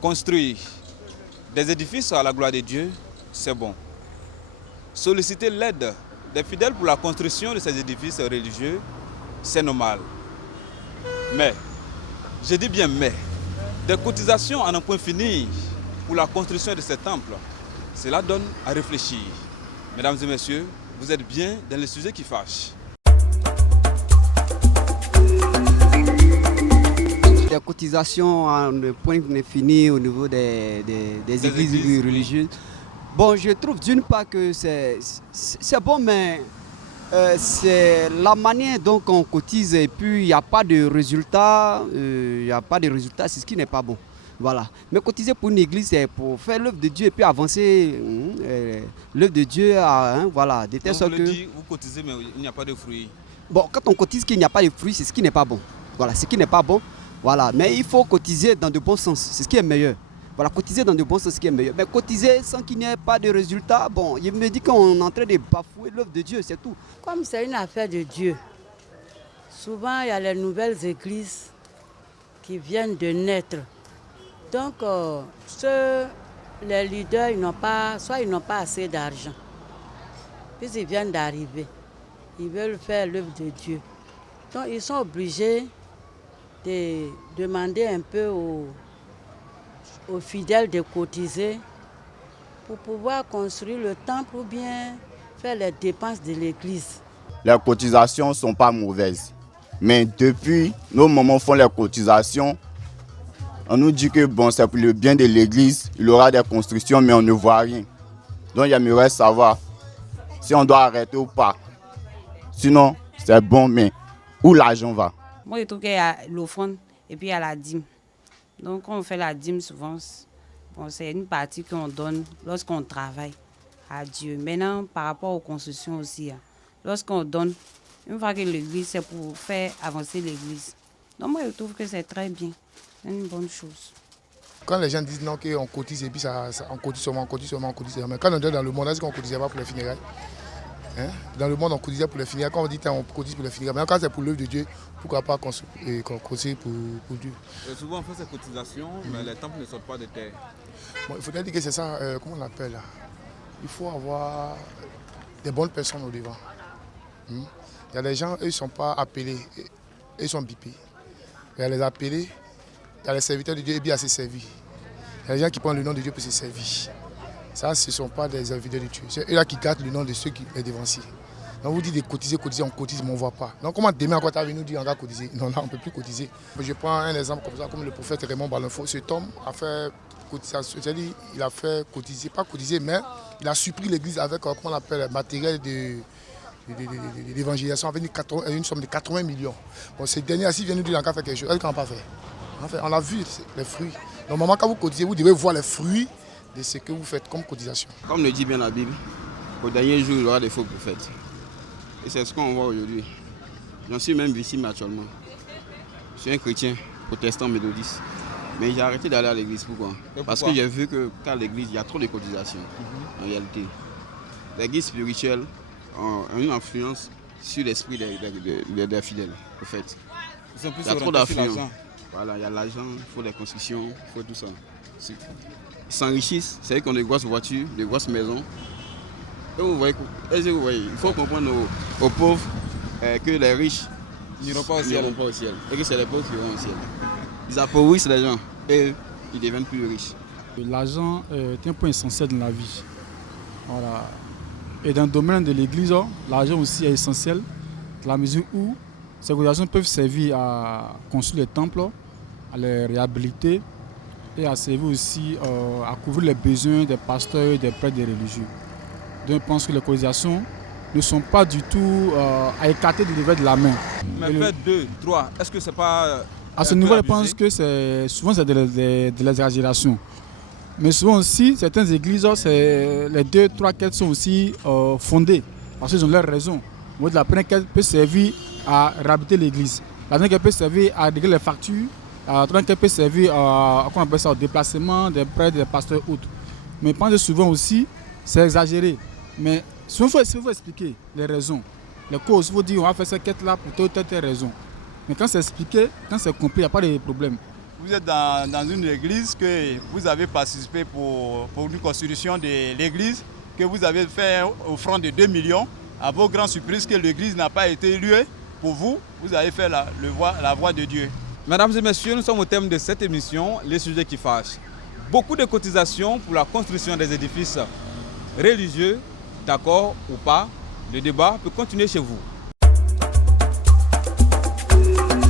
Construire des édifices à la gloire de Dieu, c'est bon. Solliciter l'aide des fidèles pour la construction de ces édifices religieux, c'est normal. Mais, je dis bien mais, des cotisations à n'en point finir pour la construction de ces temples, cela donne à réfléchir. Mesdames et messieurs, vous êtes bien dans les sujets qui fâchent. Des cotisations à ne point finir au niveau des églises religieuses. Bon, je trouve d'une part que c'est bon, mais c'est la manière dont on cotise et puis il n'y a pas de résultat. C'est ce qui n'est pas bon. Voilà. Mais cotiser pour une église, c'est pour faire l'œuvre de Dieu et puis avancer l'œuvre de Dieu. Voilà. De telle sorte que Vous cotisez, mais il n'y a pas de fruits. Bon, quand on cotise qu'il n'y a pas de fruits, c'est ce qui n'est pas bon. Voilà, ce qui n'est pas bon. Voilà. Mais il faut cotiser dans de bons sens. C'est ce qui est meilleur. Voilà, cotiser dans de bons sens, c'est ce qui est meilleur. Mais cotiser sans qu'il n'y ait pas de résultat, bon, il me dit qu'on est en train de bafouer l'œuvre de Dieu, c'est tout. Comme c'est une affaire de Dieu, souvent il y a les nouvelles églises qui viennent de naître. Donc, les leaders, ils n'ont pas assez d'argent. Puis ils viennent d'arriver. Ils veulent faire l'œuvre de Dieu. Donc, ils sont obligés de demander un peu aux fidèles de cotiser pour pouvoir construire le temple ou bien faire les dépenses de l'église. Les cotisations ne sont pas mauvaises. Mais depuis, nos mamans font les cotisations. On nous dit que bon, c'est pour le bien de l'église, il y aura des constructions, mais on ne voit rien. Donc j'aimerais savoir si on doit arrêter ou pas. Sinon, c'est bon, mais où l'argent va? Moi, je trouve qu'il y a l'offrande et puis il y a la dîme. Donc, quand on fait la dîme, souvent, bon, c'est une partie qu'on donne lorsqu'on travaille à Dieu. Maintenant, par rapport aux constructions aussi, lorsqu'on donne, une fois que l'église, c'est pour faire avancer l'église. Donc, moi, je trouve que c'est très bien. C'est une bonne chose. Quand les gens disent non, qu'on cotise et puis on cotise seulement. Mais quand on est dans le monde, est-ce qu'on ne cotisait pas pour les funérailles? Dans le monde, on cotisait pour les funérailles. Quand on dit on cotise pour les funérailles, mais quand c'est pour l'œuvre de Dieu, pourquoi pas qu'on cotise pour Dieu? Souvent on fait ces cotisations, mais les temples ne sortent pas de terre. Bon, il faudrait dire que c'est ça, comment on l'appelle là? Il faut avoir des bonnes personnes au devant. Il y a des gens, eux, ils ne sont pas appelés, ils sont bipés. Il y a les appelés, il y a les serviteurs de Dieu et bien à se servir. Il y a des gens qui prennent le nom de Dieu pour se servir. Ça, ce ne sont pas des serviteurs de Dieu. C'est eux-là qui gardent le nom de ceux qui les dévancent. On vous dit de cotiser, on cotise, mais on ne voit pas. Donc comment demain, quand tu as venu nous dire on va cotiser? Non, là, on ne peut plus cotiser. Je prends un exemple comme ça, comme le prophète Raymond Balinfo. Cet homme a fait cotisation, c'est-à-dire il a fait cotiser, pas cotiser, mais il a suppris l'église avec, comment on appelle, matériel d'évangélisation avec une somme de 80 millions. Bon, ces derniers, s'ils viennent nous dire qu'on va faire quelque chose, est-ce qu'on n'a pas fait? Enfin, on a vu les fruits. Normalement, quand vous cotisez, vous devez voir les fruits de ce que vous faites comme cotisation. Comme le dit bien la Bible, au dernier jour, il y aura des faux prophètes. Et c'est ce qu'on voit aujourd'hui. J'en suis même victime actuellement. Je suis un chrétien, protestant méthodiste. Mais j'ai arrêté d'aller à l'église. Pourquoi? Parce que j'ai vu qu'à l'église, il y a trop de cotisations, en réalité. L'église spirituelle a une influence sur l'esprit des fidèles, en fait. Il y a trop d'influence. Voilà, il y a l'argent, il faut des constructions, il faut tout ça. Ils s'enrichissent, c'est vrai qu'on a de grosses voitures, de grosses maisons. Et vous voyez, il faut comprendre aux pauvres que les riches n'iront pas au ciel. Et que c'est les pauvres qui iront au ciel. Ils appauvrissent les gens et ils deviennent plus riches. L'argent est un point essentiel dans la vie. Voilà. Et dans le domaine de l'église, l'argent aussi est essentiel, dans la mesure où ces cotisations peuvent servir à construire les temples, à les réhabiliter et à servir aussi à couvrir les besoins des pasteurs et des prêtres des religieux. Donc je pense que les cotisations ne sont pas du tout à écarter du devant de la main. Mais faire 2, 3, est-ce que c'est pas... À ce niveau, je pense que souvent c'est de l'exagération. Mais souvent aussi, certaines églises, les 2, 3 quêtes sont aussi fondées parce qu'ils ont leurs raisons. La première quête peut servir à réhabiliter l'église. La deuxième quête peut servir à régler les factures. La troisième quête peut servir au déplacement des prêtres, des pasteurs autres. Mais je pense que souvent aussi, c'est exagéré. Mais souvent, il faut expliquer les raisons, les causes. Il faut dire on va faire cette quête-là pour telle ou telle raison. Mais quand c'est expliqué, quand c'est compris, il n'y a pas de problème. vous êtes dans une église que vous avez participé pour une construction de l'église, que vous avez fait une offrande de 2 millions. À vos grandes surprises que l'église n'a pas été louée, pour vous, vous avez fait la voix de Dieu. Mesdames et messieurs, nous sommes au thème de cette émission, les sujets qui fâchent. Beaucoup de cotisations pour la construction des édifices religieux, d'accord ou pas, le débat peut continuer chez vous.